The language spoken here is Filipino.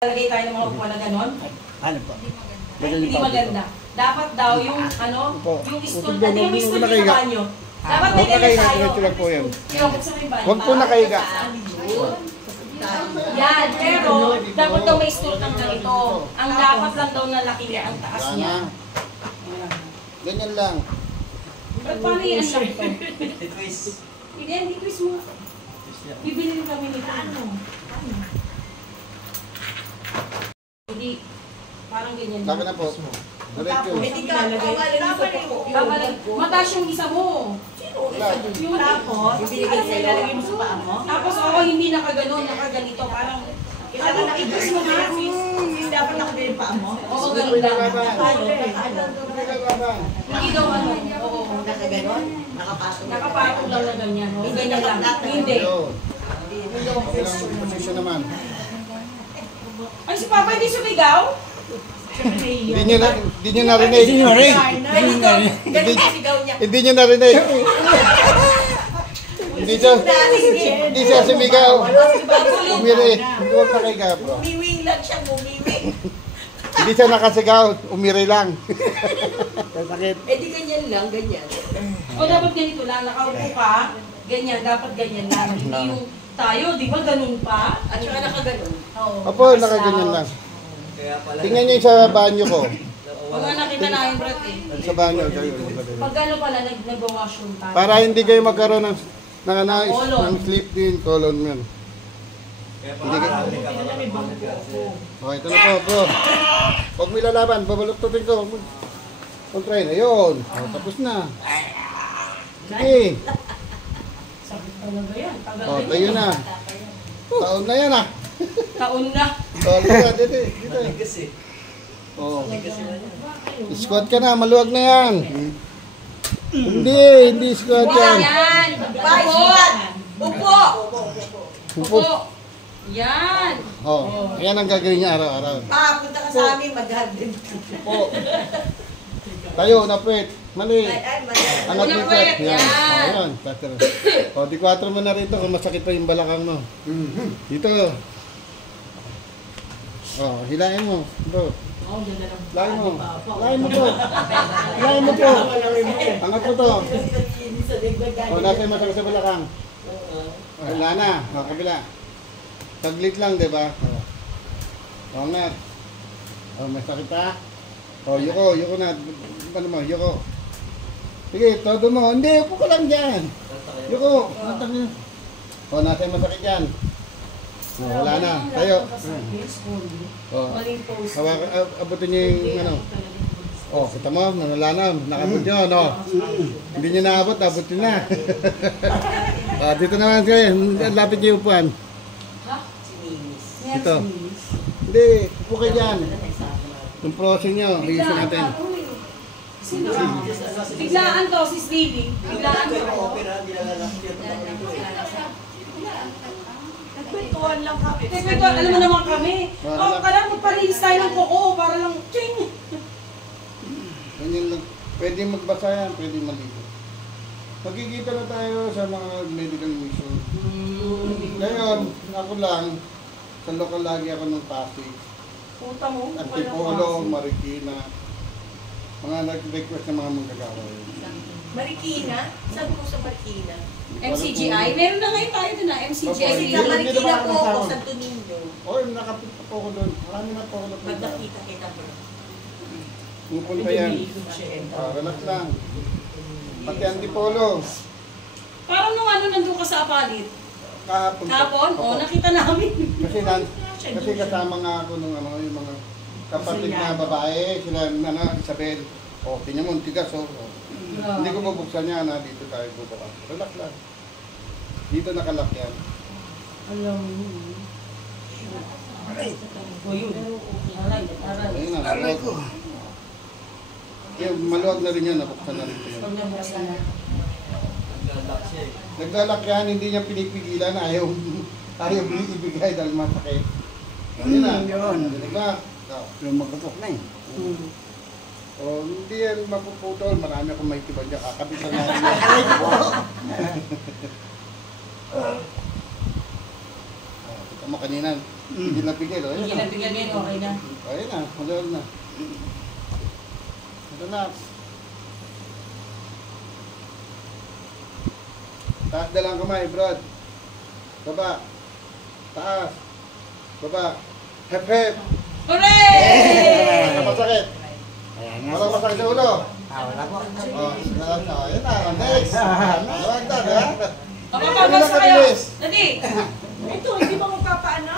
Lalagay tayo ng mga upuan na gano'n? Ano po? Hindi maganda. Dapat daw yung yung stool, yung stool sa banyo. Dapat may ganyan tayo. Huwag po nakahiga. Yan, pero dapat daw may stool ng ganito. Ang dapat lang daw na laki niya, ang taas niya. Ganyan lang. Pero paano yan ang laki to? Hindi, twist mo. Bibili kami nito. Ano? Hindi. Parang ganyan. Sabi na po. Mataas yung isa mo. Yung tapos, ilalagay mo sa paa mo. Tapos ako hindi nakaganon, nakaganito. Parang, i-twist mo nga. Hindi dapat nakagayon paa mo. Oo, ganun lang. Hindi daw ano. Oo, nakaganon. Nakapatong lang na ganyan. Ganyan lang. Hindi. Posisyon naman. Ay, si Papa hindi sumigaw? Hindi niyo narinig. Hindi niyo narinig. Hindi siya sumigaw. Umiri. Huwag nakahiga, bro. Umiwing lang siya, umiwing. Hindi siya nakasigaw. Umiri lang. Eh di ganyan lang, ganyan. O dapat ganito lang, nakaupo ka, ganyan, dapat ganyan lang. Hindi yung tayo, di ba ganun pa? At saka nakaganon. Opo, nakaganyan lang. Tingnan niyo sa banyo ko. Huwag nga nakita namin, Brad eh. Sa banyo. Pag gano'n pala, nag-washroom tayo. Para hindi kayo magkaroon ng sleep din, colon mo yan. Hindi kayo. Okay, ito na po, bro. Huwag mo ilalaban, babaluktutin ko. Kontrain, ayun. Tapos na. Sige. Sakit talaga yan. Tayo na. Taon na yan ah. Taon na. Taon na, dito. Oh. Squat ka na, maluwag na yan. Hindi squat yan. Yan. Squat. Upo. Upo. Yan. Oh, yan ang gagawin niya araw-araw. Punta ka sa amin, mag-garden. Upo. Tayo, napit. Mali. Angat mo pet. Yan. Ayan. O, di 4 mo na rito kung masakit pa yung balakang mo. Dito. O, hilahin mo. Bro. Hilahin mo. Hilahin mo to. Hilahin mo to. Angat mo to. O, nasa yung masakit sa balakang. O, wala na. O, kabila. Taglit lang, di ba? O, angat. O, masakit pa. O, yuko na. Ano mo, yuko. Sige, todo mo. Hindi, upo ka lang dyan. Yuko. O, nasa yung masakit yan. O, wala na. Tayo. O, abutin niyo yung ano. O, kita mo, wala na. Nakabot nyo, no? Hindi nyo naabot, abutin na. O, dito naman kayo. Lapit niyo yung upuan. Dito. Hindi, upo kayo dyan. Yung prosin nyo, ayusin natin. Biglaan to, sis Lily. Biglaan to. Nagkwentuhan lang kami. Nagkwentuhan, alam mo naman kami. O, kaya magpalinis tayo ng kuko para lang, ching! Ganyan lang. Pwede magbasa yan, pwede maligo. Magkikita na tayo sa mga medical mission. Ngayon, ako lang, sa lokal lagi ako ng Pasig. Puta mo. Antipolo, Marikina. Mga nag-request ng mga manggagawa yun. Marikina? Saan po sa Marikina? MCGI? Meron na ngayon tayo doon na, MCGI. Sa Marikina po ako, Santo Niño. Oo, nakapit po ako doon. Marami na po ako doon. Magkakita kita po. Pupunta yan. Relax lang. Pati Antipolo. Parang nung ano nandun ka sa Apalit. Kahapon. Kahapon? Oo, nakita namin. Kasi kasama nga ako nung ano, yung mga kapatid na babae, sila Isabel. O, tingnan mo, tigas o. Hindi ko mabuksan niya na dito tayo bubukas. Relax lang. Dito nakalak yan. Alam mo. O yun. Aray. Ayun na, maluwag. Yung maluwag na rin yan, nabuksan na rin ito yan. Naglalak yan, hindi niya pinipigilan, ayaw ibigay dahil masakit. Yun na. Diba? Yung magkatok na eh. O, hindi yan mapuputol. Marami akong may tiba dyan. Kakabit na natin. Kita mo kanina, Hindi na pigil. O, Hindi ayun na. na bigyan ngayon, okay na. Ayun na. Malawal na. Relax. Taas na lang kamay, Brad. Baba. Taas. Baba. Hep hep. Hooray! Ano masakit? Ayan na. Walang masakit sa ulo. Wala po. Oh, ayun na. Next. Luwag na, ha? Kapapabas Hindi na kayo. kabilis. Dali. Ito, hindi ba magpapaano?